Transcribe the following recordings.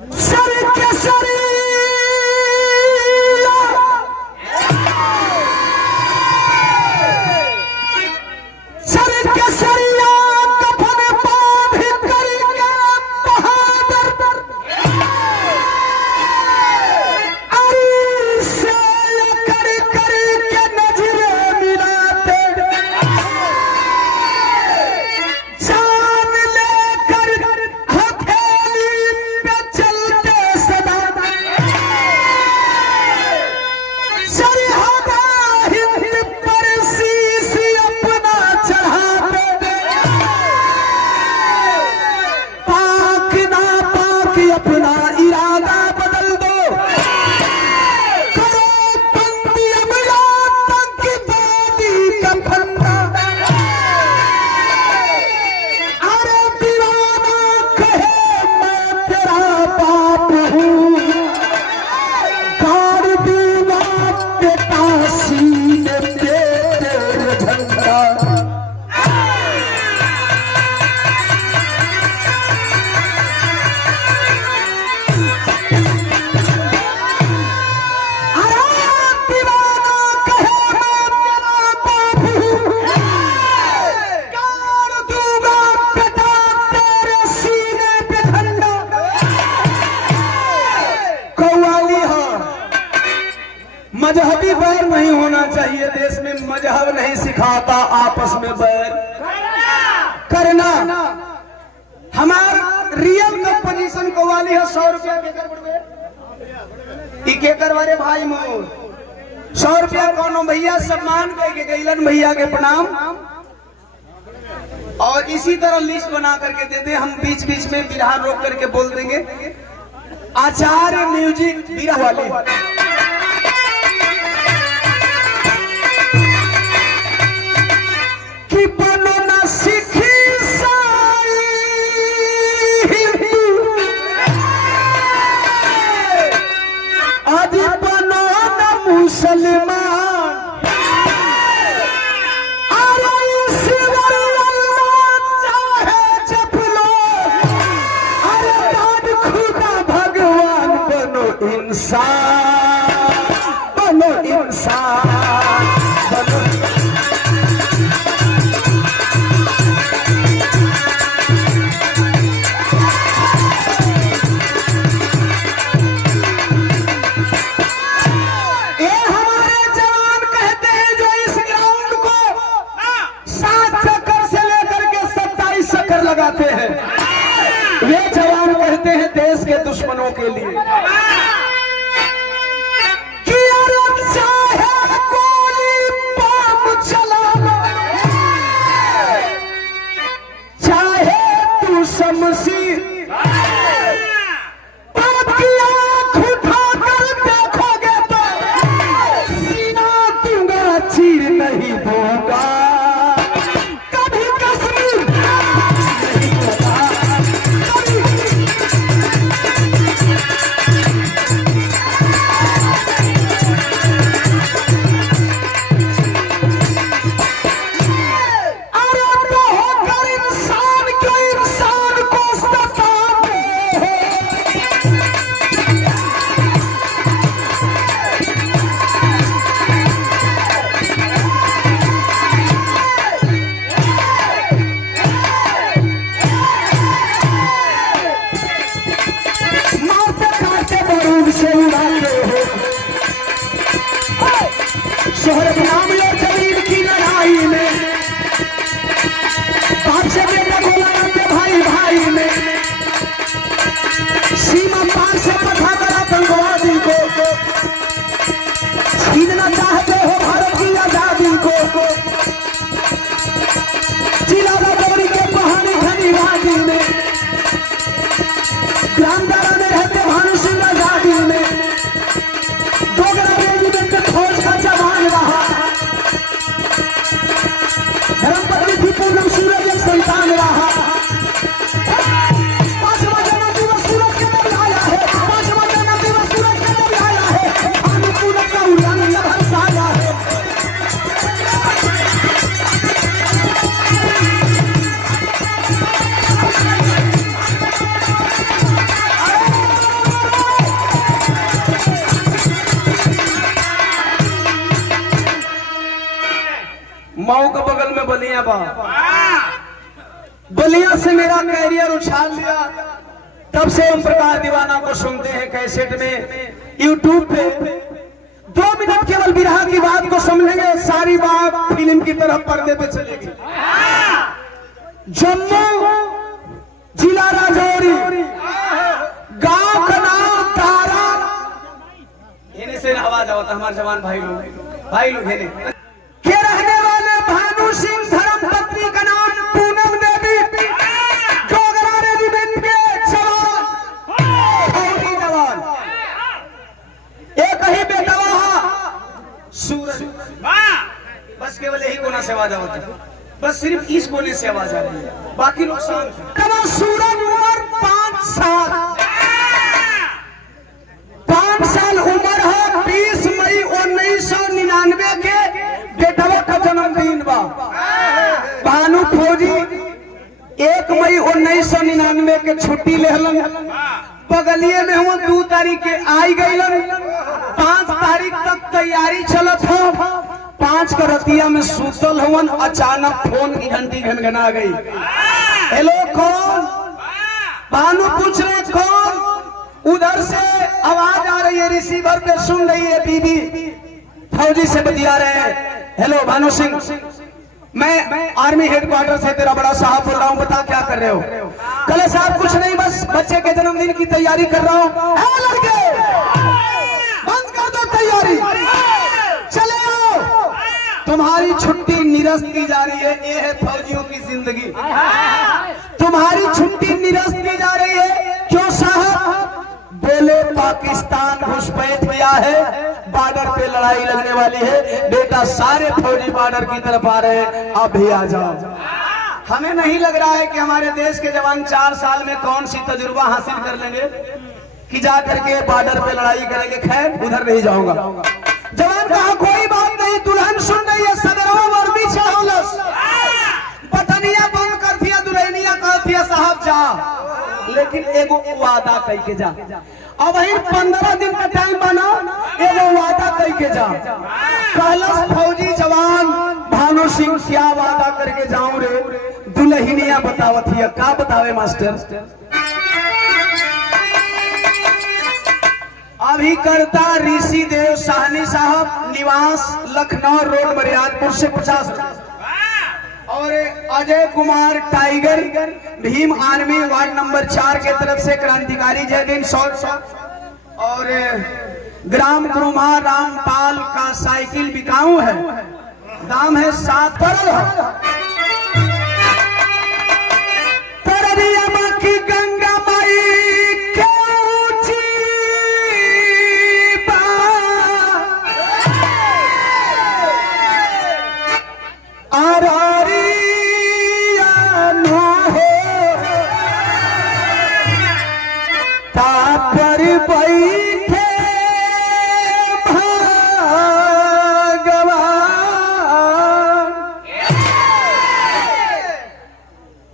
सर के सरी अपना इरादा बदल दो, करो बंदी अमला तक बादी का फंदा। अरे दीवाना कहे मैं तेरा बाप हूँ, गाड़ दूंगा बेटा सीने पे तेरे झंडा। मजहबी बैर नहीं होना चाहिए, देश में मजहब नहीं सिखाता आपस में बैर करना। हमारा रियल कंपोजिशन कव्वाली है 100 रुपया केकर वाले भाई मोर 100 रुपया कौनो भैया सम्मान के गैलन भैया के प्रणाम। और इसी तरह लिस्ट बना करके देते, हम बीच बीच में बिरहा रोक करके बोल देंगे। आचार्य म्यूजिक बिरहा वाले मुसलमान। अरे ईश्वर अल्लाह चाहे जब लोग, अरे दाद खुदा भगवान बनो इंसान, बनो इंसान, बनो। लगाते हैं वे जवान कहते हैं देश के दुश्मनों के लिए कि अरे चाहे गोली बम चलाना, चाहे तू शमशीर की आंख उठाकर देखोगे तो सीना दूंगा, चीर नहीं दूंगा। इंसान को बढ़िया बा। बलिया से मेरा कैरियर उछाल लिया, तब से ओम प्रकाश दीवाना को सुनते हैं कैसेट में, यूट्यूब पे। 2 मिनट केवल बिरहा की बात को समझेंगे, सारी बात फिल्म की तरफ पर्दे पे चलेगी। जम्मू जिला राजौरी, गांव का नाम तारा। इन्हें से आवाज आवता हमारे जवान भाई लोग के रहने वाले भानु सिंह, धर्म पत्नी का नाम पूनम देवी, जोगरा रेजिमेंट के जवान, एक ही बेटा सूरज। बस केवल यही कोना से आवाज आवती है, बस सिर्फ इस कोने से आवाज आ रही है, बाकी लोग शांत हैं। सूरज उम्र 5 साल, 5 साल उम्र है। 20 मई 1999 के बेटवा का जन्मदिन बा। भानु फौजी 1 मई 1999 के छुट्टी लेहलन, बगलिए में हुआ 2 तारीख के आई गईलन। 5 तारीख तक तैयारी चलत हो, 5 का रतिया में सुतल हुवन, अचानक फोन की घंटी घनघना गई। हेलो कौन? भानु पूछ रहे कौन? उधर से आवाज आ रही है, रिसीवर पे सुन रही है बीबी, फौजी से बतिया रहे हैं। हेलो भानु सिंह, मैं आर्मी हेडक्वार्टर से तेरा बड़ा साहब बोल रहा हूँ, बता क्या कर रहे हो? कल साहब कुछ नहीं, बस बच्चे के जन्मदिन की तैयारी कर रहा हूँ। लड़के बंद कर दो तैयारी, चले आओ, तुम्हारी छुट्टी निरस्त की जा रही है। ये है फौजियों की जिंदगी, तुम्हारी छुट्टी निरस्त की जा रही है। क्यों साहब? बोले पाकिस्तान घुसपैठ किया है, बॉर्डर पे लड़ाई लगने वाली है, बेटा सारे फौजी बॉर्डर की तरफ आ रहे हैं, आप भी आ जाओ। हमें नहीं लग रहा है कि हमारे देश के जवान 4 साल में कौन सी तजुर्बा हासिल कर लेंगे कि जा करके बॉर्डर पे लड़ाई करेंगे। खैर उधर नहीं जाऊंगा। जवान कहा कोई बात नहीं, दुल्हन सुन रही है, सदरवा वर्दी चढ़ौलस, बटनिया बंद कर दिया, दुल्हनिया कह दिया साहब जा, लेकिन एगो वादा कह के जा। अब वही 15 दिन का टाइम बना, एगो वादा कह के जा। कहलस फौजी जवान भानु सिंह, क्या वादा करके जाऊं रे? दुल्हनिया बतावत हिया, का बतावे मास्टर? अभी करता ऋषि देव साहनी साहब, निवास लखनऊ रोड बरियारपुर से 50, और अजय कुमार टाइगर, भीम आर्मी वार्ड नंबर 4 के तरफ से क्रांतिकारी जय भीम 100, और ग्राम कुरुमा रामपाल का साइकिल बिकाऊ है, दाम है 7 की गंगा माई के ऊंची पर बैठे भगवान।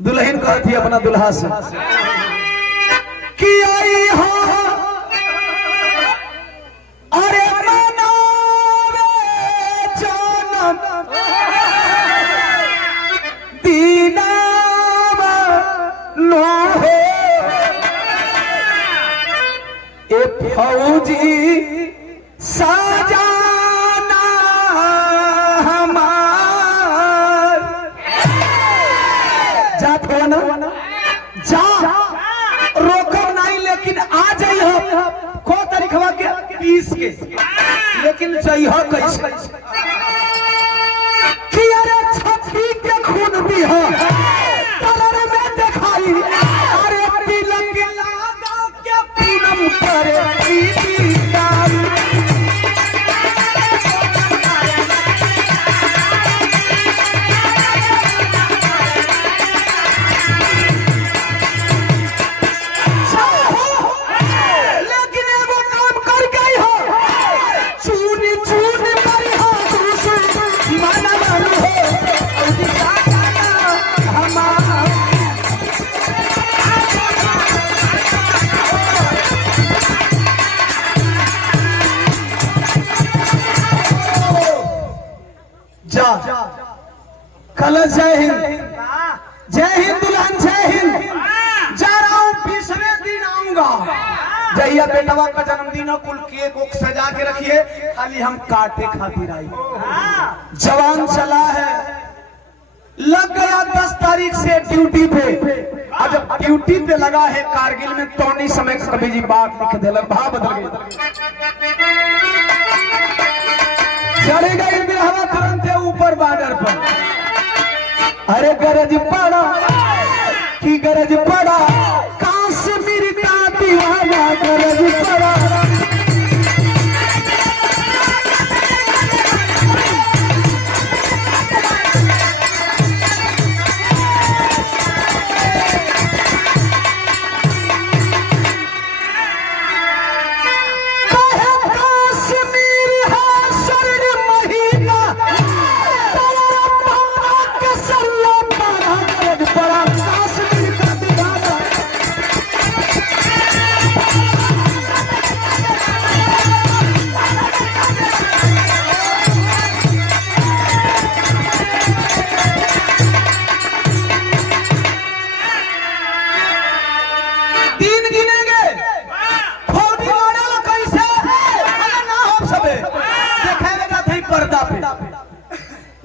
दुल्हन कहती है अपना दुल्हा से कि आई हो अरे मनावे जनम दीनावा नो हो ए फौजी साजाना हमार। जा थोड़ा ना जा, रोकब नहीं, लेकिन आ जाइए को तारीखवा के 20 के, लेकिन जाइए कैसे कि अरे छठी के खून भी है कलर में दिखाई, अरे तिलक लगा के पूनम करे प्रीति गाई। चलो जय हिंद, जय हिंद दुल्हन, जय हिंद। जा रहा हूँ 20वें दिन आऊंगा, जहिया बेटवा का जन्मदिन हो, कुल केक उक सजा के रखिए, खाली हम काटे खातिर आई। जवान चला है, लग गया 10 तारीख से ड्यूटी पे। अब जब ड्यूटी पे लगा है कारगिल में, तोनी समय कभी जी बात लिख दे, भाव बदल गई, चढ़ गई बिरहवा तुरंत ऊपर बॉर्डर पर। अरे गरज पड़ा कि गरज पड़ा, कश्मीर का दीवाना गरज पड़ा।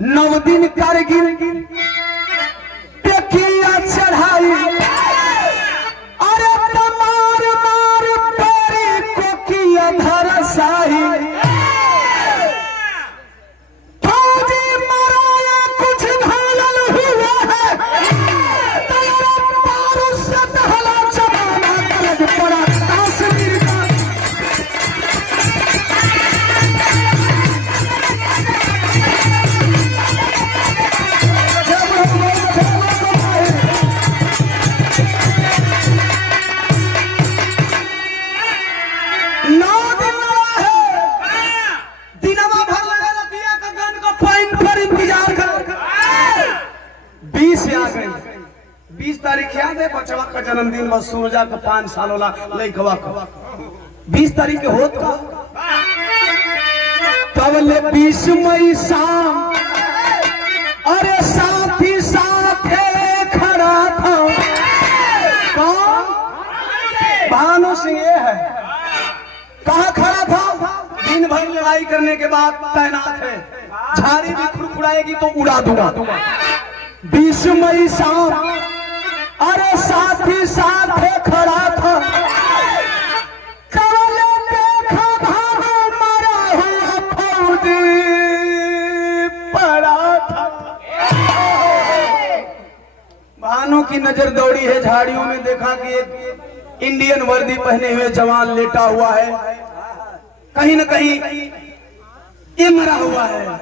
नौ दिन कारगिल पे किया चढ़ाई, अरे मार मार पैरी को किया धराशाही। फौजी मराया कुछ घायल हुआ है, तेरा बारूद से दहला जमाना गरज पड़ा कश्मीर का। बचवा का जन्मदिन बस सूरजा का 5 साल होला लइकवा का 20 तारीख के होत का तबले 20 मई शाम, अरे साथी साथे खड़ा था कौन? भानु सिंह ये है। कहाँ खड़ा था? दिन भर लड़ाई करने के बाद तैनात है, झाड़ी भी खुरखुराएगी तो उड़ा दूंगा। 20 मई शाम, अरे साथी साथे खड़ा था, कवले देखा भानु मरा हुआ फौजी पड़ा था। भानु की नजर दौड़ी है झाड़ियों में, देखा कि एक इंडियन वर्दी पहने हुए जवान लेटा हुआ है, कहीं न कहीं ये मरा हुआ है।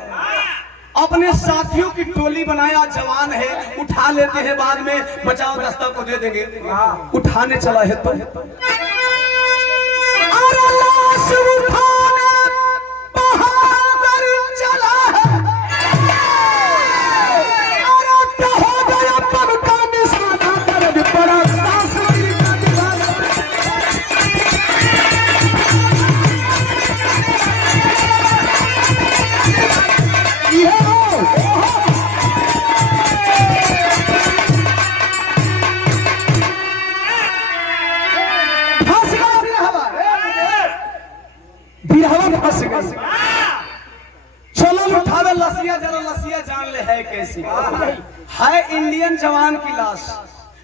अपने साथियों की टोली बनाया, जवान है, उठा लेते हैं, बाद में बचाव दस्ता को दे देंगे। उठाने चला है तो अरे लाश उठाने बहादुर चला है, अरे क्या हो गया पग का निशाना गरज पड़ा कश्मीर का दीवाना। चलो उठावे लसिया, जरा लसिया जान ले है कैसी है। इंडियन जवान की लाश,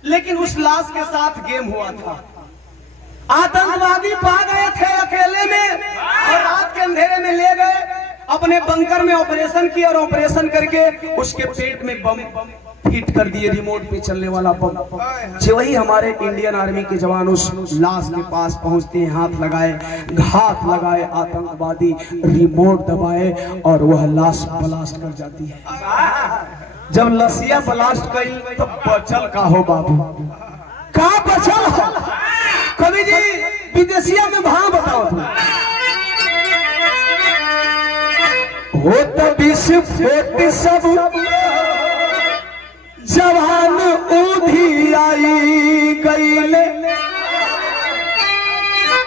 लेकिन उस लाश के साथ गेम हुआ था। आतंकवादी पा गए थे अकेले में और रात के अंधेरे में ले गए, अपने बंकर में ऑपरेशन किया और ऑपरेशन करके उसके पेट में बम फिट कर दिए, रिमोट पे चलने वाला बम। जो वही हमारे इंडियन आर्मी के जवान उस लाश के पास पहुंचते हैं, हाथ लगाए, घात लगाए, आतंकवादी रिमोट दबाए और वह लाश ब्लास्ट कर जाती है। जब लसिया ब्लास्ट करी तो बचल का हो बाबू, का बचल हो? कवि जी विदेशिया में भाव बताओ तुम। हो तो 20 फुट सब जवान उधी आई गईले,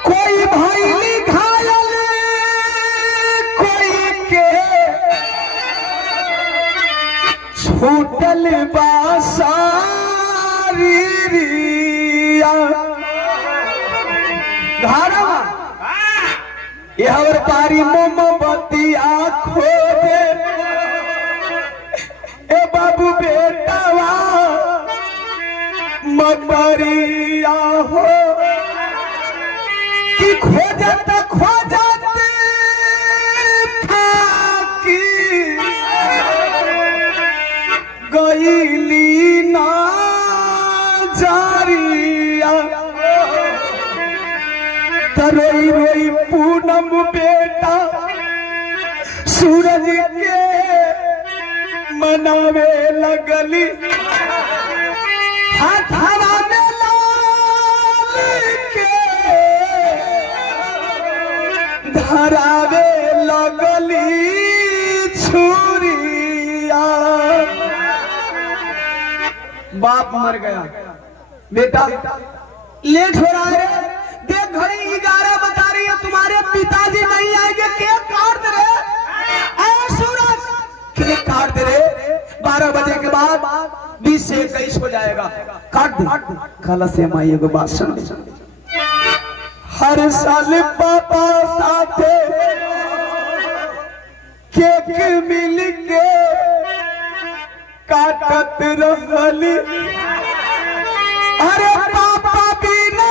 कोई भाई घायल कोई के छूट टूटल बासारी रिया घरवा ये हवर पारी मोमबत्ती आँखों दे ए बाबू बेटावा मकरिया हो कि खोजत खोजत थाकी गईली ना जारिया रोई रोई पूनम बेटा सूरज के मनावे लगली हाथ हवा में लाल के धरावे लगली छुरिया। बाप मर गया, बेटा लेट हो रहा है, देख घड़ी 11 बता रही है, तुम्हारे पिताजी नहीं आएंगे, केक काट दे रहे सूरज, केक काट दे रहे 12 बजे के बाद 20 से 21 हो जाएगा, काट दे। खाला से माई को बात सुन, हर साल पापा साथे केक मिल के काटत रहली, अरे पापा बिना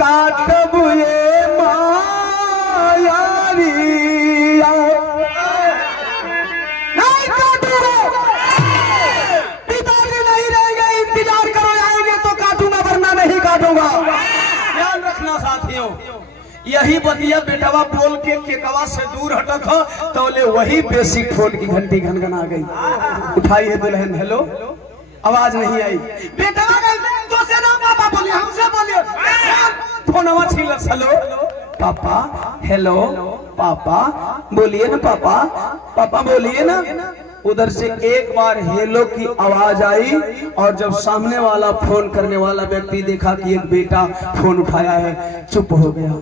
काटब ये मायारिया नहीं काटूंगा, पिताजी नहीं रहेंगे, इंतजार करो, आएंगे तो काटूंगा वरना नहीं काटूंगा। ध्यान रखना साथियों, यही बतिया बेटवा बोल के केकवा से दूर हटक हो तो ले वही बेसिक फोन की घंटी घनघना गई। उठाइए दुल्हन, हेलो, आवाज नहीं आई, बेटवा तो से ना पापा बोलिए, हमसे बोलिए, फोनवा छीन, हेलो पापा, हेलो पापा बोलिए ना, पापा पापा बोलिए ना। उधर से एक बार हेलो की आवाज आई और जब सामने वाला फोन करने वाला व्यक्ति देखा कि एक बेटा फोन उठाया है, चुप हो गया।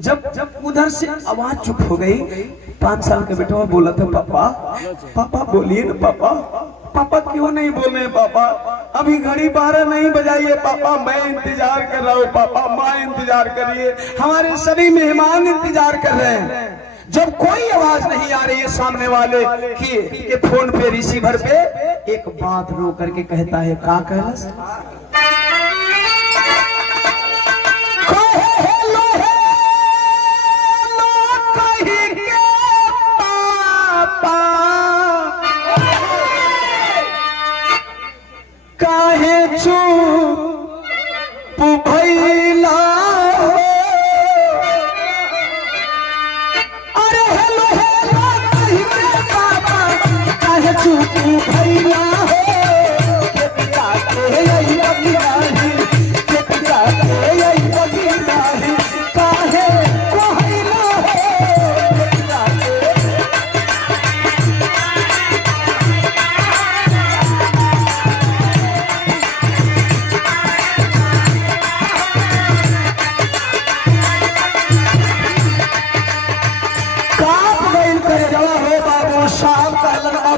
जब उधर से आवाज चुप हो गई, 5 साल का बेटा बोला था, पापा पापा बोलिए ना, पापा पापा क्यों नहीं बोल रहे पापा, अभी घड़ी 12 नहीं बजाइए पापा, मैं इंतजार कर रहा हूँ पापा, माँ इंतजार करिए, हमारे सभी मेहमान इंतजार कर रहे हैं। जब कोई आवाज नहीं आ रही है सामने वाले की फोन पे रिसीवर पे, एक बात रो करके कहता है, का कहलस, काहे चुप भइला हो, अरे हेलो हेलो कही के बाबा, काहे चुप भइला हो, के पिता के यही बगिनाही, के पिता के यही बगिनाही, काहे कोहिला हो, के पिता के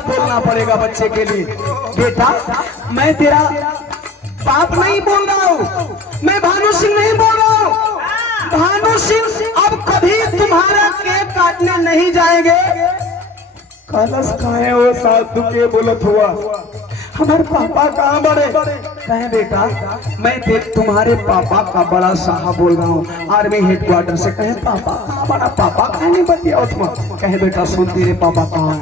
बोलना पड़ेगा बच्चे के लिए। बेटा मैं तेरा बाप नहीं बोल रहा हूँ, मैं भानु सिंह नहीं बोल रहा हूँ, भानु सिंह अब कभी तुम्हारा केक काटने नहीं जाएंगे। कलश खाए वो साधु के बोलत हुआ, हमारे पापा कहाँ बड़े, कहे बेटा मैं देख तुम्हारे पापा का बड़ा साहब बोल रहा हूँ, आर्मी हेडक्वार्टर से। कहे पापा बड़ा पापा कहीं नहीं बतिया तुम, कहे बेटा सुन तेरे पापा कहाँ है,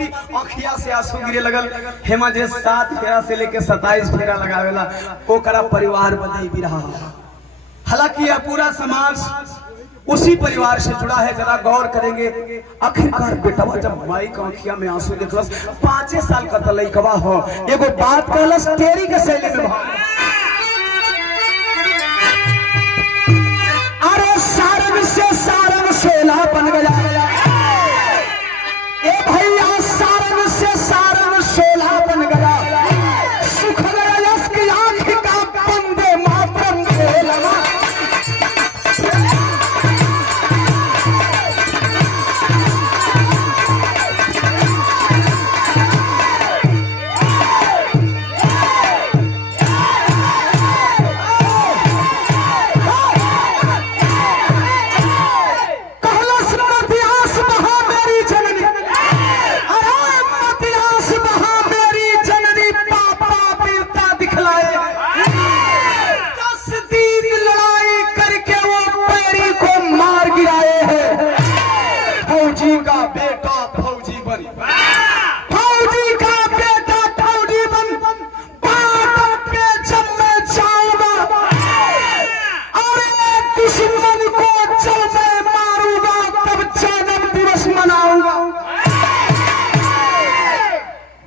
बाती आँखिया से आंसू गिरे लगल। हेमा जे 7 फेरा से लेके 27 फेरा लगावेला ओकरा परिवार बदल भी रहा। हालांकि यह पूरा समाज उसी परिवार से जुड़ा है। जरा गौर करेंगे, आखिरकार बेटवा जब माई का आँखिया में आंसू देखलस, 5 साल का तलैकवा हो, एगो बात कहलस तेरी के शैली में भाव। अरे सारन से सारन सोला बन गया, ए भैया सारन से सारन सोला बन गया, सुख गया यश की आंख का बंदे मातरम खेलना।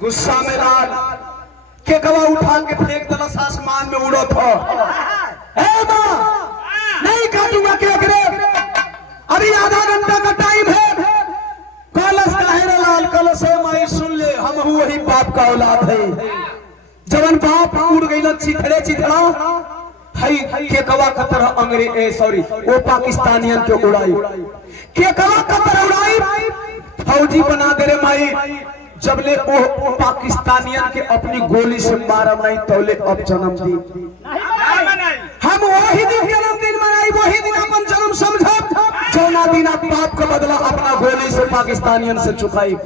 गुस्सा में लाल के कवा उठा के फेंक दलस, आसमान में उड़ो था। मां नहीं काटूंगा के अगरे, अभी आधा घंटा का टाइम है। कलश कहेरा लाल कलश है माई सुन ले, हम वही बाप का औलाद है। जवन बाप उड़ गई चिथड़े चिथड़ा हई के कवा का तरह अंग्रेज सॉरी वो पाकिस्तानियन के उड़ाई, के कवा का तरह उड़ाई फौजी बना दे रे माई। जब ले वो पाकिस्तानियन के अपनी गोली से मारा नहीं तौले अब जन्मदिन हम वही दिन जन्मदिन मनाई, वही दिन अपन जन्म समझा। जौना दिन बाप का बदला अपना गोली से पाकिस्तानियन से चुकाई।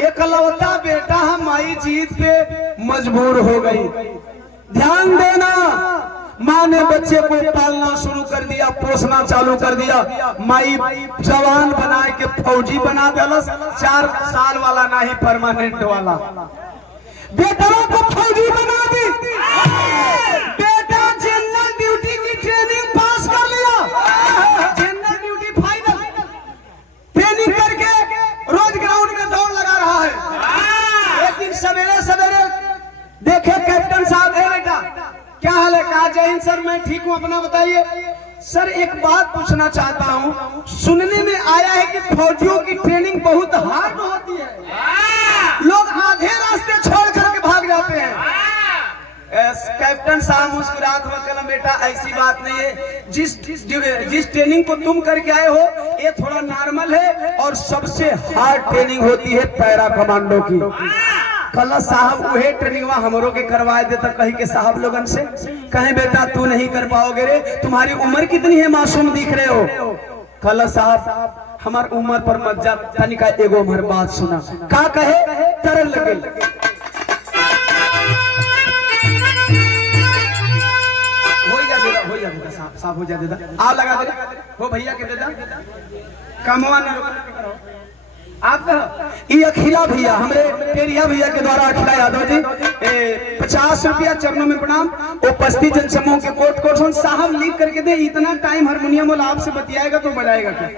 एकलौता बेटा हम माई जीत पे मजबूर हो गई। ध्यान देना, माँ ने बच्चे को पालना शुरू कर दिया, पोसना चालू कर दिया। माई जवान बना के फौजी बना दलस, 4 साल वाला नहीं परमानेंट वाला। बेटा को फौजी बना दी, बेटा जनरल ड्यूटी की ट्रेनिंग पास कर लिया, जनरल ड्यूटी फाइनल ट्रेनिंग करके रोज ग्राउंड में दौड़ लगा रहा है। एक दिन सवेरे सवेरे देखे कैप्टन साहब, है बेटा क्या हाल है? कहा जय हिंद सर, मैं ठीक हूँ, अपना बताइए। सर एक बात पूछना चाहता हूँ, सुनने में आया है कि फौजियों की ट्रेनिंग बहुत हार्ड होती है, लोग आधे रास्ते छोड़ करके भाग जाते हैं। कैप्टन साहब मुस्कुरात हुआ कलम, बेटा ऐसी बात नहीं है, जिस ट्रेनिंग को तुम करके आए हो ये थोड़ा नॉर्मल है और सबसे हार्ड ट्रेनिंग होती है पैरा कमांडो की। कल साहब वही ट्रेनिंग हमरों के करवाए देता, कहीं के साहब लोगन से कहें बेटा तू नहीं कर पाओगे रे, तुम्हारी उम्र कितनी है, मासूम दिख रहे हो। कल साहब हमार उम्र पर मत जा, तनिका एगो हमार बात सुना। का कहे तरल लगे, हो जा देता साहब हो जा देता, आ लगा दे हो भैया के देता कमवा न आप। ये अखिला भैया हमरे पेरिया भैया के द्वारा, अखिला यादव जी 50 रुपया चरणों में प्रणाम। उपस्थित जनसमूह के कोट कोट साहब लिख करके दे, इतना टाइम हारमोनियम वाला आपसे बतियाएगा तो बजाएगा क्या?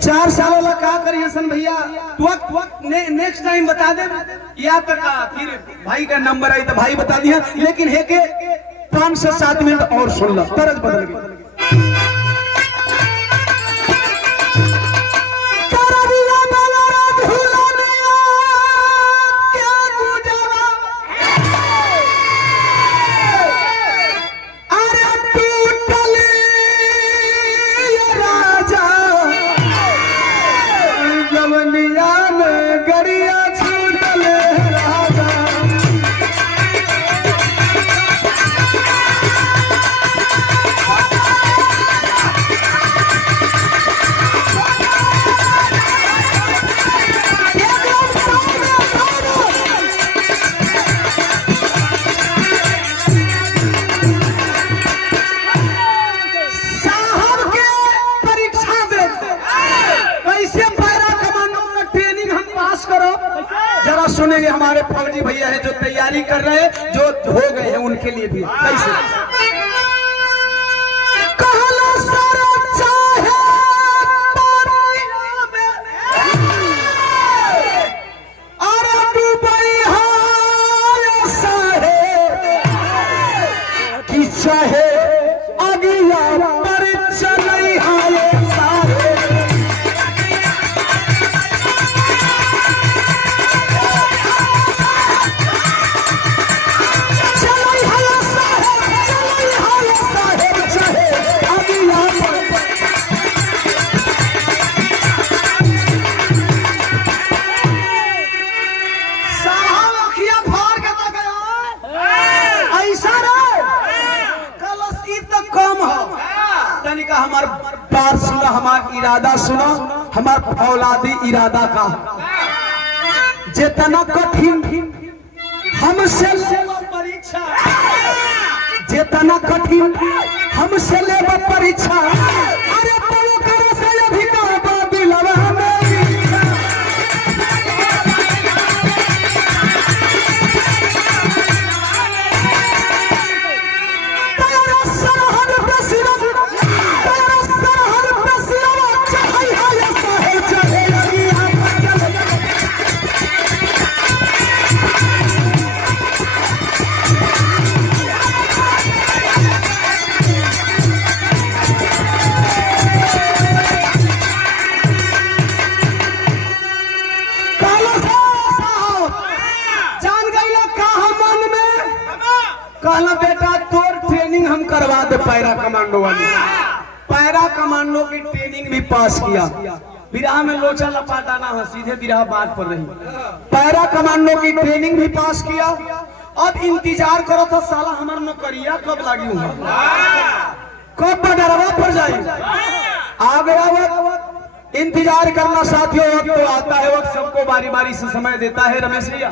4 साल वाला का करिए सन भैया, वक्त नेक्स्ट टाइम बता दे, या तक फिर भाई का नंबर आई तो भाई बता दिया, लेकिन है के 5 से 7 मिनट और सुन लो, तरज बदल गई। सुनेंगे हमारे फौजी भैया है जो तैयारी कर रहे हैं, जो हो गए हैं उनके लिए भी। कैसे चाहे अगिया पर चलई हाले सारे चलई हाले सारे चाहे अगिया पर साहब अखिया फाड़ के तक ऐसा कम हो तनिका हमार बात सुना, हमार इरादा सुना, हमार फौलादी इरादा का जितना कठिन हमसे परीक्षा, जितना कठिन हमसे ले परीक्षा, अरे तो करे से अधिकार दिलवा कहला बेटा तोर ट्रेनिंग हम करवा दे पैरा कमांडो वाली। पैरा कमांडो की ट्रेनिंग भी पास किया, विराह में लोचा लपाटा ना हो, सीधे विराह बात पर रही। पैरा कमांडो की ट्रेनिंग भी पास किया। अब इंतजार करो तो साला हमार नौकरिया कब लगी हुआ, कब बडरवा पर जाए। आ गया वक्त, इंतजार करना साथियों, वक्त तो आता है, वक्त सबको बारी बारी से समय देता है। रमेश भैया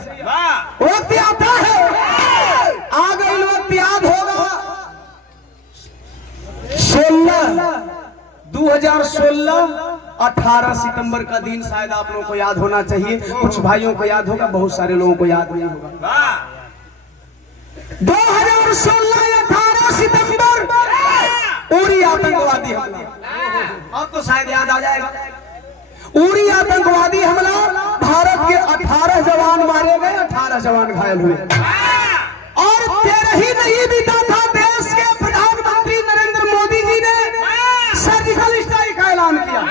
वक्त आता है, आ गई, वक्त याद होगा 2016 18 सितंबर का दिन शायद आप लोगों को याद होना चाहिए, कुछ भाइयों को याद होगा, बहुत सारे लोगों को याद नहीं होगा। 2016 18 सितंबर उरी आतंकवादी हमला, अब तो शायद याद आ जाएगा। उरी आतंकवादी हमला, भारत के 18 जवान मारे गए, 18 जवान घायल हुए। और 13 ही नहीं बीता था, देश के प्रधानमंत्री नरेंद्र मोदी जी ने सर्जिकल स्ट्राइक का ऐलान किया।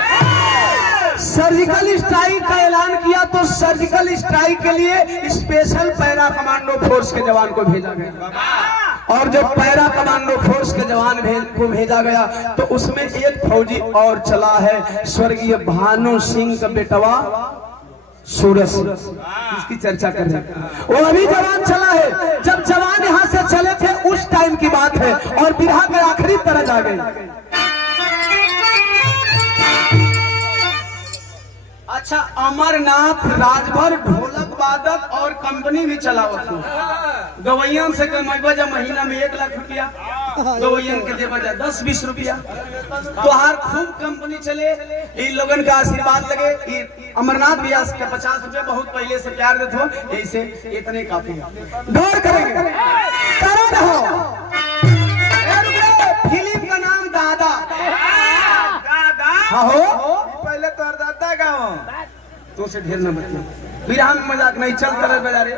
सर्जिकल स्ट्राइक का ऐलान किया तो सर्जिकल स्ट्राइक के लिए स्पेशल पैरा कमांडो फोर्स के जवान को भेजा गया। और जब पैरा कमांडो फोर्स के जवान को भेजा गया तो उसमें एक फौजी और चला है, स्वर्गीय भानु सिंह का बेटवा सूरज, इसकी चर्चा कर रहे हैं। वो अभी जवान चला है, जब जवान यहाँ से चले थे उस टाइम की बात है, और बिरहा के आखिरी तरह आ गई। अच्छा, अमरनाथ राजभर ढोलक वादक और कंपनी भी चला हुआ था। गवैयन से कमाइबा जब महीना में 1 लाख रुपया, गवैयन के देवा जा 10-20 रुपया, तो हर खूब कंपनी चले। इन लोगन का आशीर्वाद लगे, अमरनाथ व्यास के 50 रुपया बहुत पहले से प्यार देते हो, ऐसे इतने काफी गौर करेंगे। फिल्म का नाम दादा, हाँ हो पहले तो दादा गाँव तो से ढेर न बच्चे, विराह में मजाक नहीं, चल कर बजा रहे।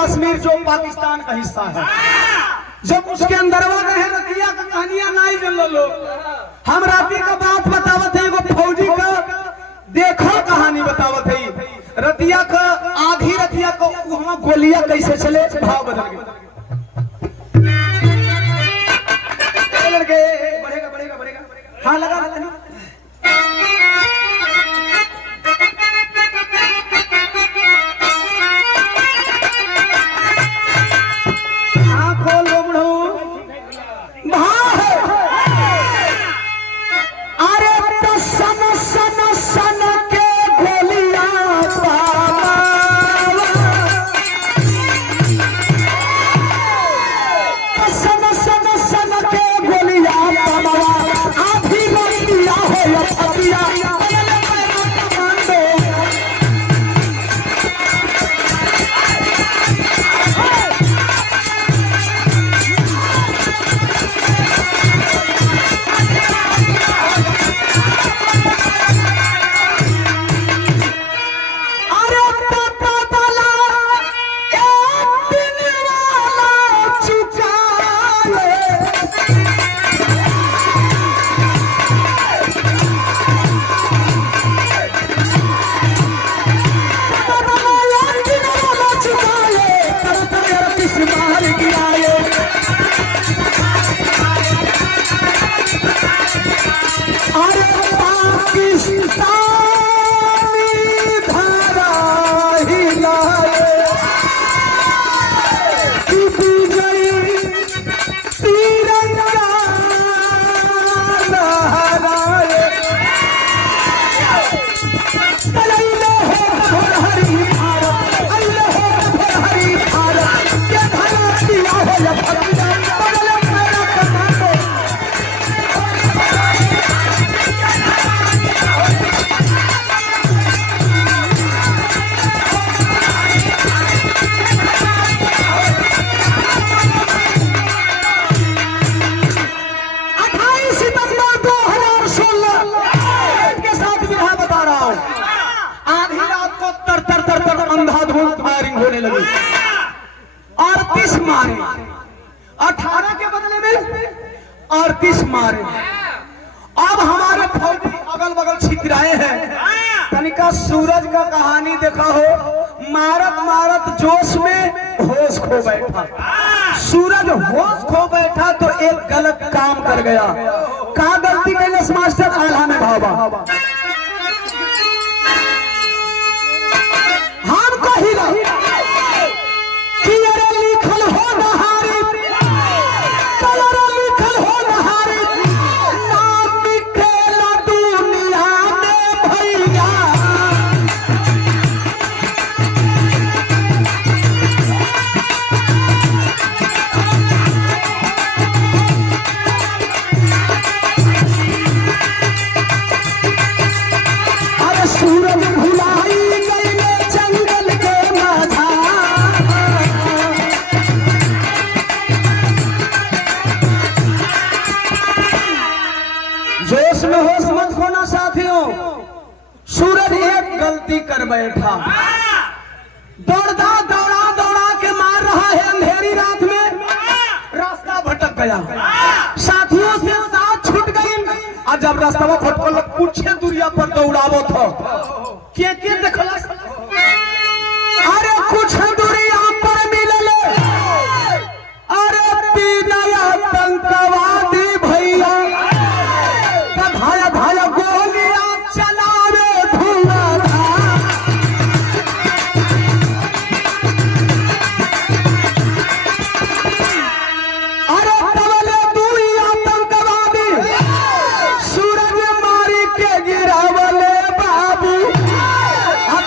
कश्मीर जो पाकिस्तान का हिस्सा है, जब उसके अंदर गए रतिया का कहानियां नहीं जन लो, हम राती का बात बतावत है, वो फौजी का देखो कहानी बतावत है। रतिया का आधी रतिया को वहां गोलियां कैसे चले, भाव बदल गए। लड़के बढ़ेगा बढ़ेगा बढ़ेगा, हाँ लगा होने लगी। 38 मारे, 18 के बदले में 38 मारे। अब हमारे फौजी अगल बगल छितराए हैं। तनिका सूरज का कहानी देखा हो, मारत मारत जोश में होश खो बैठा। सूरज होश खो बैठा तो एक गलत काम कर गया। का गलती कैलस मास्टर? आल्हा में भावा हम कही कि अरे लिखल हो नहारी, अरे लिखल हो नहारी, नाम निकला दुनिया में भैया। अरे सूरज भुलाई गई जंगल के माझा। जोश में होश मत खोना साथियों। सूरज एक गलती कर बैठा। दौड़ा दौड़ा दौड़ा के मार रहा है अंधेरी रात में, रास्ता भटक गया। साथियों से साथ छूट गई। और जब रास्ता भटकल कुछ दूरिया पर दौड़ावो था के देखला। अरे कुछ दूरिया पर मिलले अरे पीनया आतंकवादी भैया। भाया भाया गोलियां चलावे धुआंधार। अरे तबले दूरी आतंकवादी सूरज मारी के गिरावले बाबू।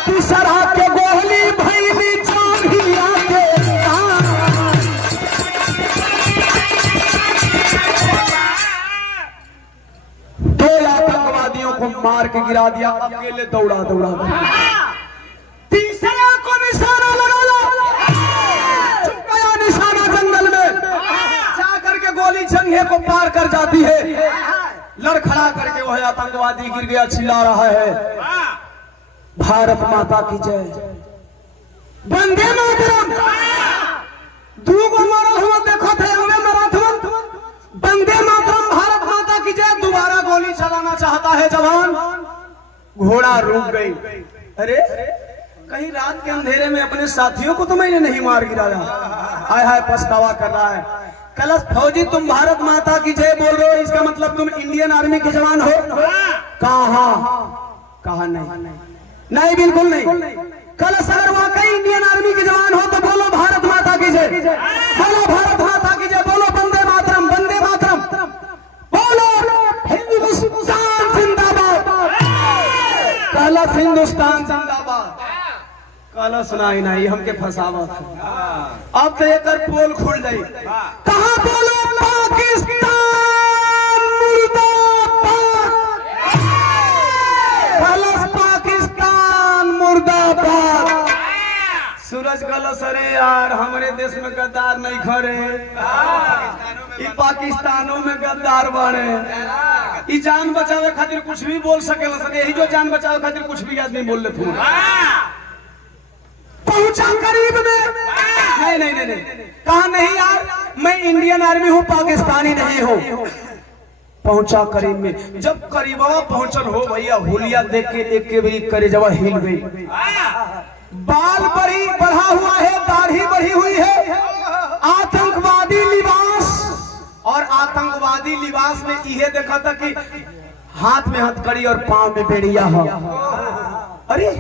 तीसरा के गोली भैली चांदिया के दो आतंकवादियों को मार के गिरा दिया। अकेले दौड़ा दौड़ा तीसरे को निशाना लगा लो। चुप गया निशाना जंगल में जाकर के गोली जंघे को पार कर जाती है। लड़खड़ा करके वह आतंकवादी गिर गया, चिल्ला रहा है भारत माता की जय, वंदे मातरम। जाता है जवान, घोड़ा रुक गई। अरे कहीं रात के अंधेरे में अपने साथियों को तो मैंने नहीं मार गिराया। हाय हाय पछतावा कर रहा है। कलश फौजी तुम भारत माता की जय बोल रहे हो, इसका मतलब तुम इंडियन आर्मी के जवान हो? कहा नहीं बिल्कुल नहीं। कलश अगर वाकई इंडियन आर्मी के जवान हो तो बोलो भारत माता की जय, बोलो भारत माता की जय, बोलो वंदे मातरम, वंदे मातरम, बोलो हिंदुस्तान जिंदाबाद, कलश हिंदुस्तान जिंदाबाद। कलश नहीं हमके फसावत। अब तो एक पोल खुल जाई। कहाँ बोलो पाकिस्तान मुर्दाबाद, कलश पाकिस्तान मुर्दाबाद। सूरज कलश अरे यार हमारे देश में गद्दार नहीं खड़े, पाकिस्तानों में गद्दार बने। जान बचावे खातिर कुछ भी बोल सके, यही जो जान बचावे खातिर कुछ भी आदमी बोल लेते पहुंचा करीब में। नहीं कहा नहीं यार मैं इंडियन आर्मी हूँ, पाकिस्तानी नहीं हूँ। पहुंचा करीब में। जब करीबवा पहुंचल हो भैया, हुलिया देख के एक के भी करेजवा हिल गई। बाल बढ़ा हुआ है, दाढ़ी बढ़ी हुई है, आतंकवादी लिबास। और आतंकवादी लिबास में यह देखा था कि हाथ में हथकड़ी और पांव में बेड़िया हो। अरे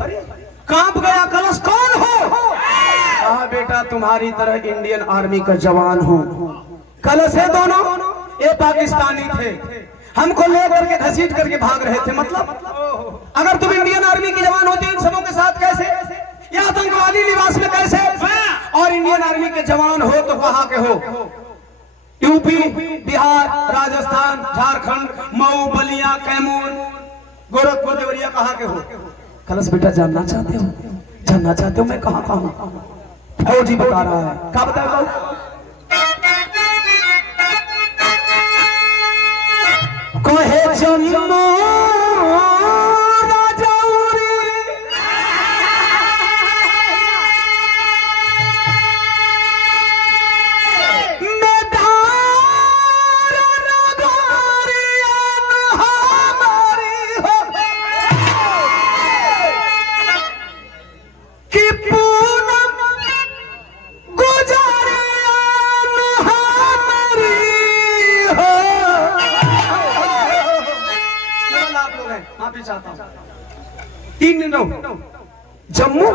कांप गया कलश, कौन हो? कहा बेटा तुम्हारी तरह इंडियन आर्मी का जवान हूँ। कलश है दोनों, ये पाकिस्तानी थे, हमको लेकर के घसीट करके भाग रहे थे। मतलब अगर तुम इंडियन आर्मी के जवान होते इन सबों के साथ कैसे, या आतंकवादी निवास में कैसे? और इंडियन आर्मी के जवान हो तो कहाँ के हो? यूपी, बिहार, राजस्थान, झारखंड, मऊ, बलिया, कैमूर, गोरखपुर, देवरिया, कहाँ के हो? कलश बेटा जानना चाहते हो मैं कहाँ का हूँ? फौजी बता रहा है। क्या बताया? कहे जम्मू राजौरी जम्मू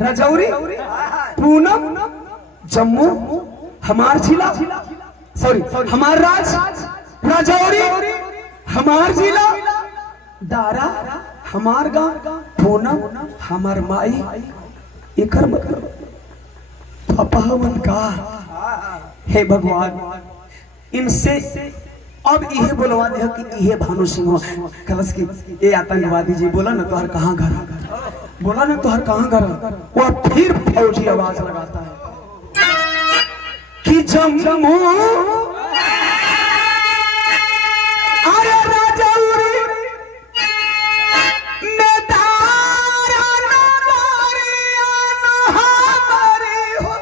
राजौरी पूनम, जम्मू हमार जिला, सॉरी हमार राज, राजौरी हमार जिला, दारा हमार गांव, पूनम हमार माई। एक मतलब पापा मन का। हे भगवान इनसे अब यह बोलवा दे कि यह भानु सिंह हो। कलश की ये आतंकवादी जी बोला ना तोहर कहाँ घर, बोला ना तोहर कहाँ घर। वो फिर फौजी आवाज लगाता है कि जम्मू अरे राजौरी में दारा हमारी हो,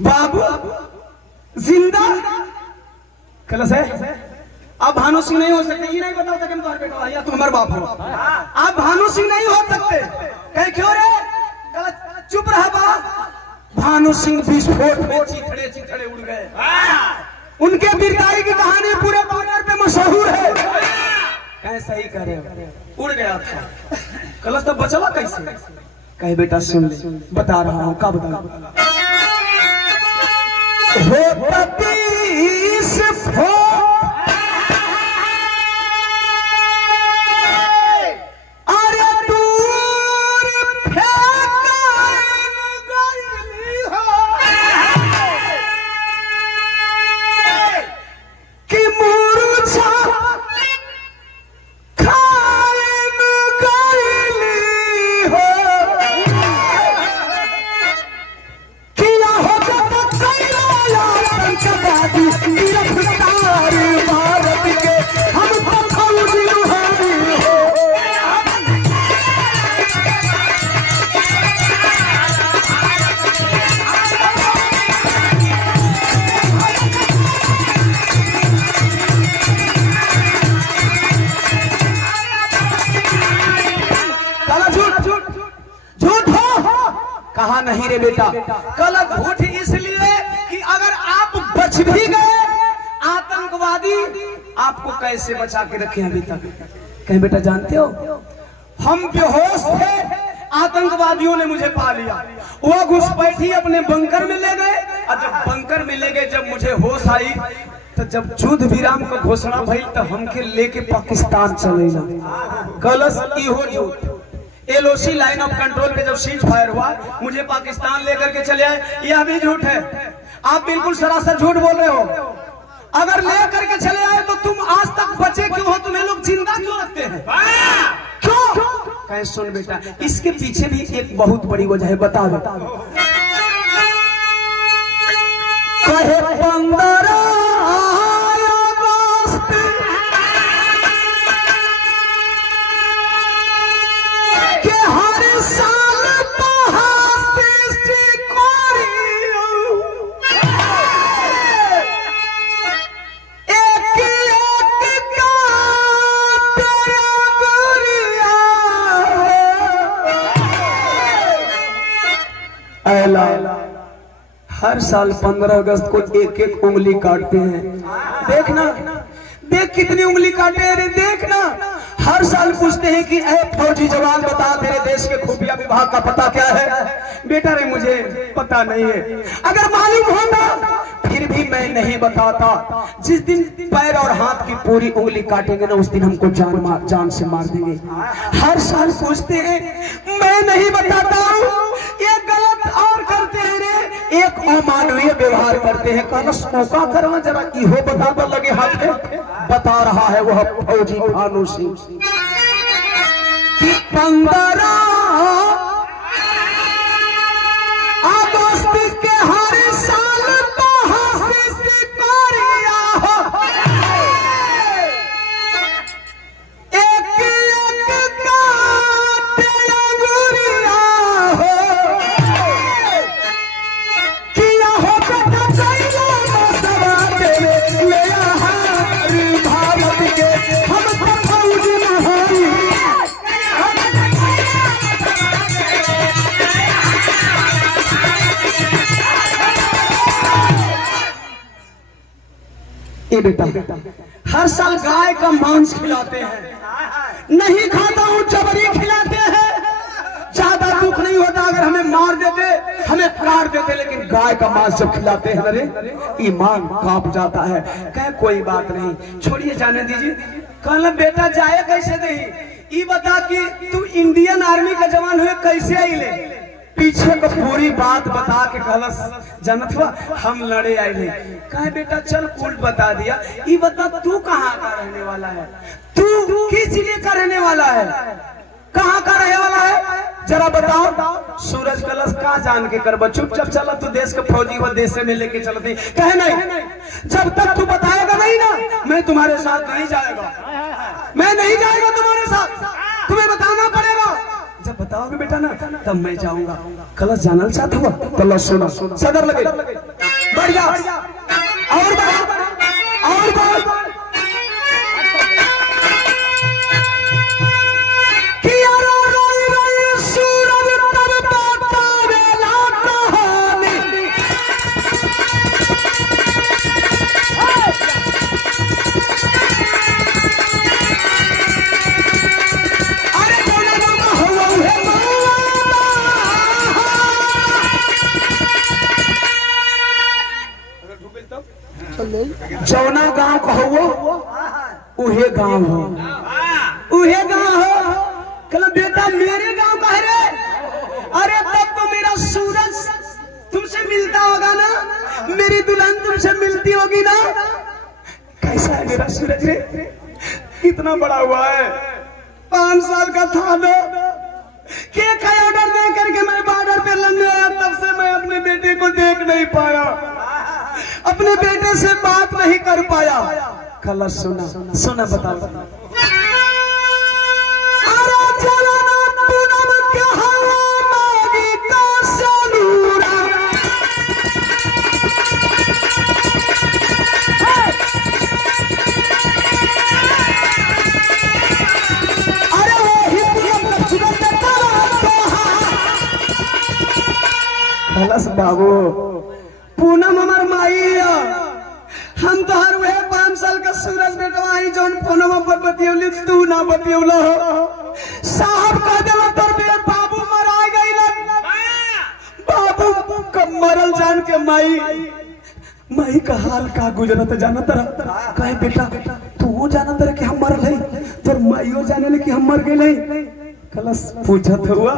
बाबू जिंदा। कलश है आप भानु सिंह नहीं हो सकते। ये नहीं बताओ कि तुम्हारे बेटा या तुम हमारे बाप हो। आप भानु सिंह नहीं हो सकते। कहीं क्यों रे? चुप रहा बाप। भानु सिंह विस्फोट में चिथड़े उड़ गए। उनके वीरताई की कहानी पूरे बॉर्डर पे मशहूर है। कैसे ही करे उड़ गया था। कलश तो बचला कैसे? कहे बेटा सुन ले, बता रहा हूँ। क्या बता? कि मुरझा झूठ हो? कहा नहीं रे बेटा, कल झूठ इसलिए कि अगर आप बच भी गए, आतंकवादी आपको कैसे बचा के रखे अभी तक? कहीं बेटा जानते हो, हम बेहोश थे, आतंकवादियों ने मुझे पा लिया, वो घुसपैठी अपने बंकर में ले गए, और जब बंकर में ले गए, जब मुझे होश आई तो जब युद्ध विराम का घोषणा भई तो हमके लेके पाकिस्तान चले ना। कलश इहो झूठ। LOC लाइन ऑफ कंट्रोल पे जब सीज फायर हुआ, मुझे पाकिस्तान लेकर के चले आए, यह भी झूठ है। आप बिल्कुल सरासर झूठ बोल रहे हो। अगर लेकर के चले आए तो तुम आज तक बचे क्यों हो? तुम्हें लोग जिंदा क्यों रखते हैं? क्यों? कहे सुन बेटा, इसके पीछे भी एक बहुत बड़ी वजह है, बता बता। कहे 15 हर साल 15 अगस्त को एक एक उंगली काटते हैं। देखना, देख कितनी उंगली काटे हैं रे, देखना। हर साल पूछते हैं कि ऐ फौजी जवान बता तेरे देश के खुफिया विभाग का पता क्या है? बेटा रे मुझे पता नहीं है। अगर मालूम होता फिर भी मैं नहीं बताता। जिस दिन पैर और हाथ की पूरी उंगली काटेंगे ना, उस दिन हमको जान से मार देंगे। हर साल पूछते हैं, मैं नहीं बताता हूँ, ये गलत और करते हैं रे, एक अमानवीय व्यवहार करते हैं। कहना मौका करवा जरा, इहो बता लगे हाथ में। बता रहा है वह फौजी भानु सिंह कि 15 अगस्त के हर साल बेटा हर साल गाय का मांस खिलाते हैं, नहीं खाता हूँ, जबरी खिलाते हैं। ज्यादा दुख नहीं होता अगर हमें मार देते, हमें काट देते, लेकिन गाय का मांस जब खिलाते हैं अरे ईमान कांप जाता है। कहे कोई बात नहीं, छोड़िए, जाने दीजिए। कहना बेटा जाए कैसे नहीं, ये बता कि तू इंडियन आर्मी का जवान हुए कैसे आई ले? पीछे को पूरी बात बता के कहलस, जानत हुआ हम लड़े आए थे। कहे बेटा चल कुल बता दिया। ये बता तू कहाँ का रहने वाला है? तू किस जिले का रहने वाला है? कहाँ का रहने वाला है? जरा बताओ। सूरज कलश का जान के कर, चुपचाप चला, तू देश के फौजी व देश में लेके चलती। कहे नहीं, जब तक तू बताएगा नहीं ना, मैं तुम्हारे साथ नहीं जाएगा, मैं नहीं जाएगा तुम्हारे साथ, तुम्हें बताना पड़ेगा। जब बताओगे बेटा ना, तब मैं जाऊंगा। कलश जानना चाहता हुआ, कलश सुना, सदर लगे, बढ़ जा और बढ़ जौना गांव कहो उहे गांव हो, उहे गांव हो। कल बेटा मेरे गांव का है रे? अरे तब तो मेरा सूरज तुमसे मिलता होगा ना, मेरी दुल्हन तुमसे मिलती होगी ना। कैसा है मेरा सूरज रे? कितना बड़ा हुआ है, 5 साल का था ना। केक का ऑर्डर दे करके मैं बॉर्डर पे लड़ने आया, तब से मैं अपने बेटे को देख नहीं पाया, अपने बेटे से बात नहीं कर पाया। कलश सुना, सुना, बताओ। कलश बाबू पूनम हमार माई है। हम तो हर वह 5 साल का सूरज बेटवा ही जौन फोनमा पर बतियौली तू ना बतियौला हो। साहब कह देला तोर बे बाबू मरा गई बाबू कब मरल जान के माई का हाल का गुजरत जाना तरह कहे बेटा तू जाना तरह कि हम मरल है तोर माइयो जाने ले कि हम मर गए। कलश पूछत हुआ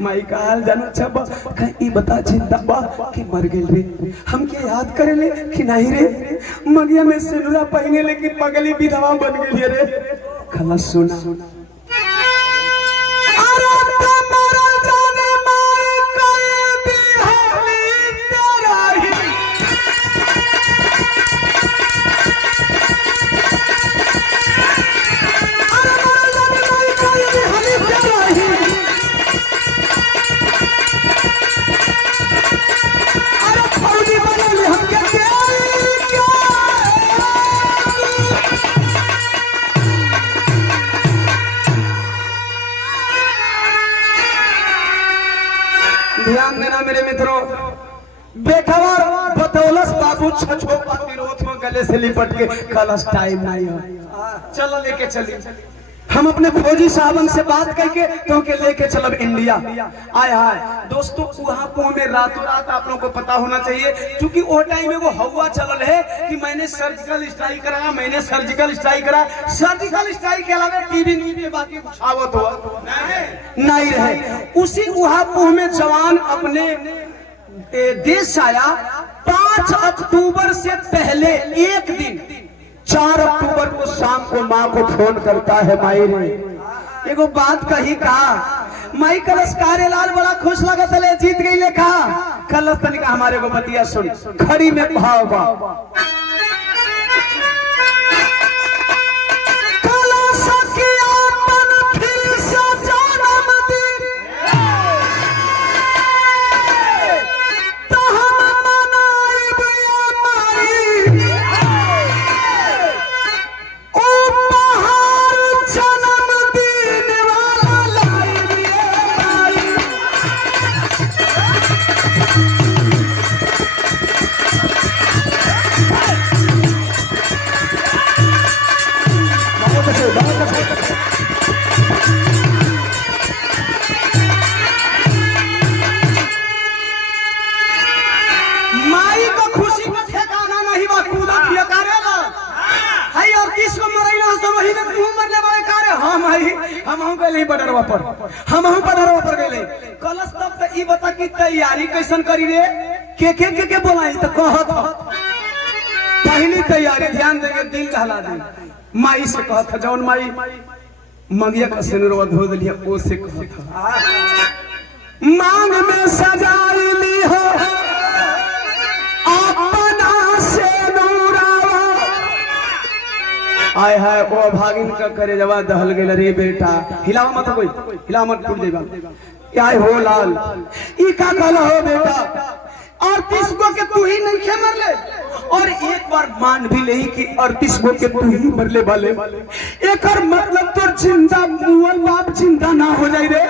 माई का हाल जाना छब कहीं ई बता जिंदा बा कि मर गए रे हम के याद करे ले कि नहीं रे मगिया में सिनुरा पहने ले कि पगली विधवा बन गई रे। कलश सुना ध्यान देना मेरे मित्रों, बेखबर बतौलस बाबू छछो पाती रोथ में गले से लिपट के कलश टाइम नहीं है चलो लेके चली। हम अपने फौजी साहबन से बात करके तो के लेके चलब इंडिया। आय हाय दोस्तों वहां को हमें रातों रात आप लोगों को पता होना चाहिए क्योंकि वो टाइम में वो हवा चलल है कि मैंने सर्जिकल स्ट्राइक करा मैंने सर्जिकल स्ट्राइक करा। सर्जिकल स्ट्राइक के अलावा टीवी न्यूज में बाकी कुछ आवत हुआ नहीं रहे। उसी वहां में जवान अपने देश आया 5 अक्टूबर से पहले एक दिन 4 अक्टूबर को शाम को माँ को फोन करता है माई ने एगो बात कही कहा माई कलश कार्यलाल बड़ा खुश लगा चले जीत गई ले कहा कलश तनिका हमारे को बतिया सुन खड़ी में भाव बा माई को खुशी को ठिकाना नहीं बा कूदत किया करेला हाय और किसको मरैला सब वही में मुंह मरले बड़े कार्य हम गए बडरवा पर हम बडरवा पर गए। कलश तब त ई बता की तैयारी कैसन करी रे के बोलाई त कहत पहली तैयारी ध्यान देके दिल दहला दे माई से कहत जौन माई मगिया का सिनुरवा धो दिलिया ओ से कहत मांग में सजाई ली हो अपना से नूरावा। आय हाय ओ भागिन का करे जवा दहल गेल रे बेटा हिलावा मत कोई हिलावा मत टूट जाएगा क्या हो लाल ई का कहला हो बेटा और 30 गो के तू ही नहीं खे मरले और एक बार मान भी ले कि 38 गो के तू ही मरले वाले एक और मतलब तो जिंदा मुअल बाप जिंदा ना हो जाए रे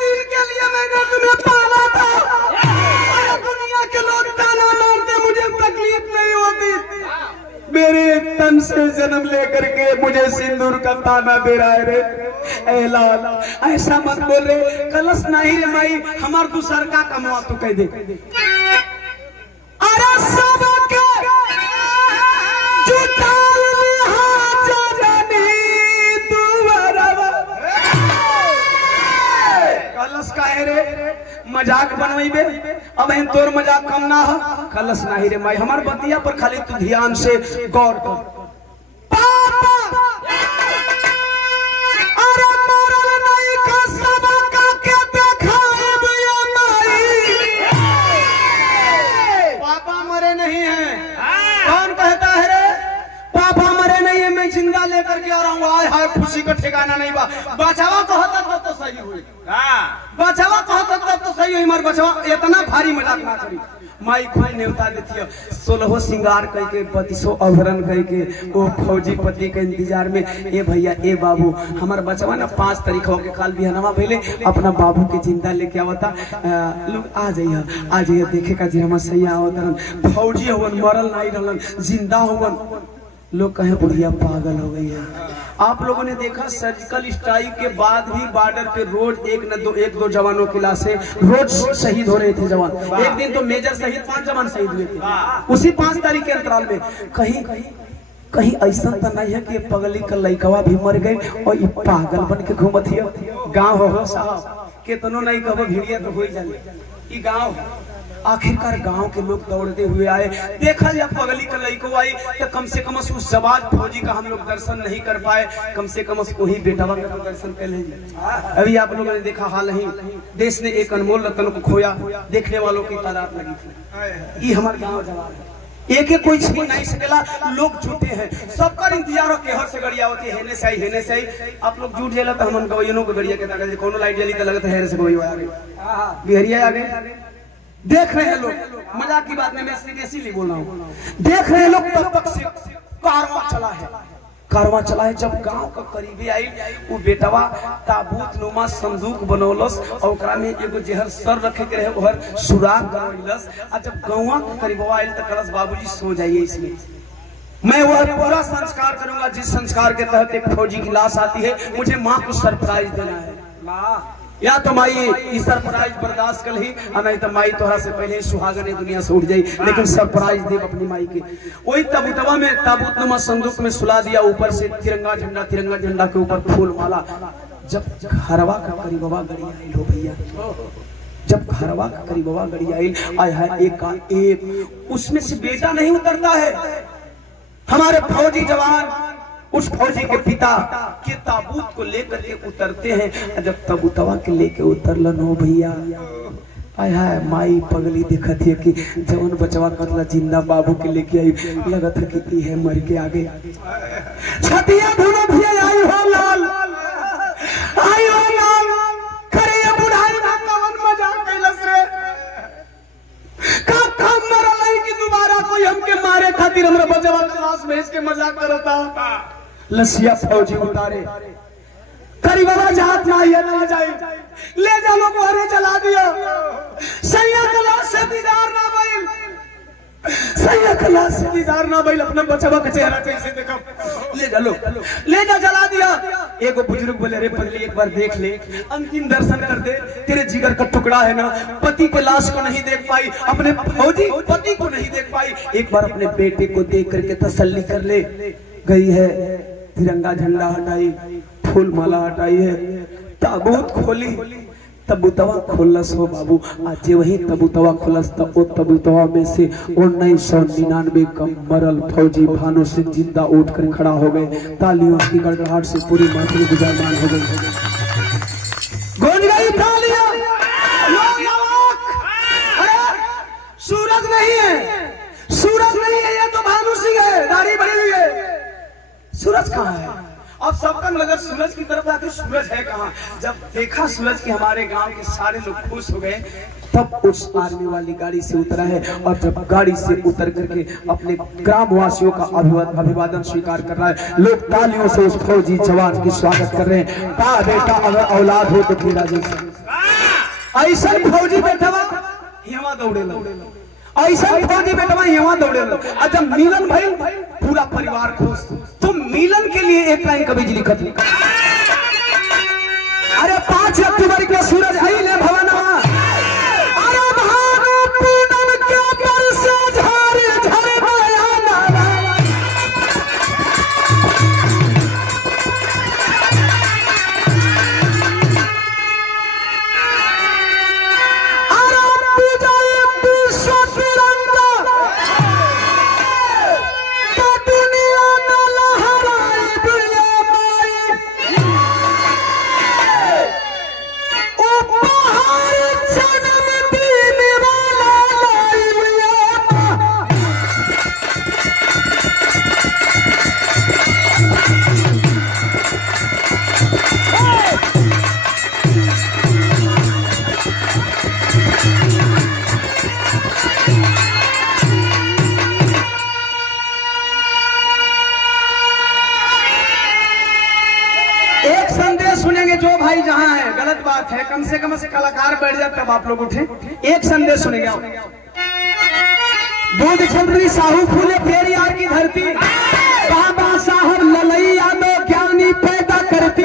दिन के लिए मैंने तुम्हें पाला था दुनिया के लोग ताना मारते मुझे तकलीफ नहीं होती मेरे तन से जन्म लेकर के मुझे सिंदूर का ताना दे रहा है रे ए लाल ऐसा मत बोल रे कलश नहीं रे माई हमार दूसर का कमवा तू कह दे अरे सब के जुटाल जननी दुवरवा कलश काहे रे मजाक बनवाइबे अब हम तोर मजाक कम ना हो कलश नहीं रे माई हमार बतिया पर खाली तू ध्यान से गौर कर जिंदा लेकर के आ रहा हूँ आय हाय खुशी का ठिकाना नहीं बा बचावा कहता तब तो सही हुई बचावा कहता तब तो सही हुई मर बचावा इतना भारी मजाक ना करी माई कोई न्योता देती है 16 सिंगार कह के 32 आभरण कह के वो फौजी पति के इंतजार में ए भैया ए बाबू हमार बचवा ना 5 तारीख के काल बिहनवा भइले अपना बाबू के जिंदा लेके आवता लोग आ जाइए देखे का जी हम सही आवत फौजी होवन मरल नहीं रहलन जिंदा होवन लोग कहे बुढ़िया पागल हो गई है। आप लोगों ने देखा सर्जिकल स्ट्राइक के बाद भी बॉर्डर पे रोज एक दो जवानों की लाशें रोज शहीद हो रहे थे जवान। एक दिन तो मेजर सहित 5 जवान शहीद हुए थे उसी 5 तारीख के अंतराल में। कहीं ऐसा तो नहीं है कि पगली का लइकवा भी मर गए और ये पागल बन के घूमत है। गाँव हो साहब कितनो नहीं कहो भिड़िया तो हो ही जाए गाँव। आखिरकार गांव के लोग दौड़ते हुए आए देखा जब पगली का लइको आई तो कम से कम उस जवान फौजी का हम लोग दर्शन नहीं कर पाए कम से कम उसको ही बेटवा का तो दर्शन कर लेंगे। अभी आप लोगों ने देखा हाल ही देश ने एक अनमोल रत्न को खोया देखने वालों की तादाद लगी थी। ये हमारे गाँव जवान है एक कोई छीन नहीं सकेला लोग झूठे हैं सबका इंतजार हो केहर से गड़िया होती है हेने से आई आप लोग झूठ जेला तो हम गवैयों को गड़िया के ताकत कोनो लाइट जली तो लगता है हेने से गवैयो आ गई बिहरिया आ गए। देख रहे हैं लोग मजाक की बात नहीं मैं सीरियसली नहीं बोल रहा हूँ। देख रहे हैं लोग तब तक से कारवां चला है जब गांव का करीबी आई वो बेटवा ताबूत नुमा संदूक बनौलस और ओकरा में एगो जहर सर रखे के रहे ओहर सुराग करवलस आ जब गांव के करीबवा आइल त कलस बाबूजी सो जाइए इसमें मैं वह पूरा संस्कार करूंगा जिस संस्कार के तहत एक फौजी की लाश आती है मुझे माँ को सरप्राइज देना है या तो माई इस सरप्राइज बर्दाश्त कर ही नहीं तो माई तोहरा से पहले सुहागने दुनिया से उठ जाई लेकिन सरप्राइज दे अपनी माई के। वही तबूतवा में ताबूत नुमा संदूक में सुला दिया ऊपर से तिरंगा झंडा के ऊपर फूल माला। जब घरवा का करीबवा गड़ी आई लो भैया जब घरवा का करीबवा गड़ी आई आय है एक उसमें से बेटा नहीं उतरता है। हमारे फौजी जवान उस फौजी के पिता के ताबूत को लेकर के उतरते हैं। जब ताबूतवा के लेके उतरलन हो भैया आय हाय माई पगली देखत है कि जवन बचवा कतला जिंदा बाबू के लेके आई लगत है कि है मर के आगे छतिया धुनो भैया आई हो लाल करे ये बुढ़ाई ना कवन मजाक कैलस रे का काम मरल है कि दोबारा कोई हमके मारे खातिर हमरा बचवा क्लास में इसके मजाक करता। लसिया फौजी उतारे करीबवा जात ना जाए ले जा लोग हरे चला दिया सैया क्लास से दीदार ना भइल अपना बचवा का चेहरा कैसे देखब ले जा जला दिया। एगो बुजुर्ग बोले रे पगली एक बार देख ले अंतिम दर्शन कर दे तेरे जिगर का टुकड़ा है ना पति के लाश को नहीं देख पाई अपने फौजी पति को नहीं देख पाई एक बार अपने बेटे को देख करके तसल्ली कर ले। गई है तिरंगा झंडा हटाई फूल माला हटाई है ताबूत खोली तबूतवा खोलस हो बाबू आज वही तबूतवा खोलस तो वो तबूतवा में से 1999 का मरल फौजी भानु सिंह जिंदा उठ कर खड़ा हो गए। तालियों की गड़गड़ाहट से पूरी मातरी गुजारमान हो गई गूंज गई तालियां। सूरज नहीं है ये तो भानु सिंह है दाढ़ी बढ़ी हुई है। सूरज कहाँ है? अब सबका नजर सूरज की तरफ आती सूरज है कहाँ? जब देखा सूरज कि हमारे गांव के सारे लोग खुश हो गए तब उस आर्मी वाली गाड़ी से उतरा है और जब गाड़ी से उतर करके अपने ग्राम वासियों का अभिवादन स्वीकार कर रहा है। लोग तालियों से उस फौजी जवान की स्वागत कर रहे हैं। कहा बेटा अगर औलाद हो तो तेरा जैसा ऐसा फौजी बेटा यहाँ दौड़े ऐसा फौजी बेटवा यहाँ दौड़े और जब मिलन भाई पूरा परिवार खुश तो मिलन के लिए एक लाइन कभी लिखत अरे 5 अक्टूबर के सूरज आई ले भवनवा अरे भानु पूनम के पर से झारे झरे बयाना जो भाई जहां है, गलत बात है, कम से कलाकार बैठ जाए तब आप लोग उठे। एक संदेश सुनेगा। दूध छतरी साहू फूले पेरियार की धरती, बाबा साहब ललई यादव ज्ञानी पैदा करती।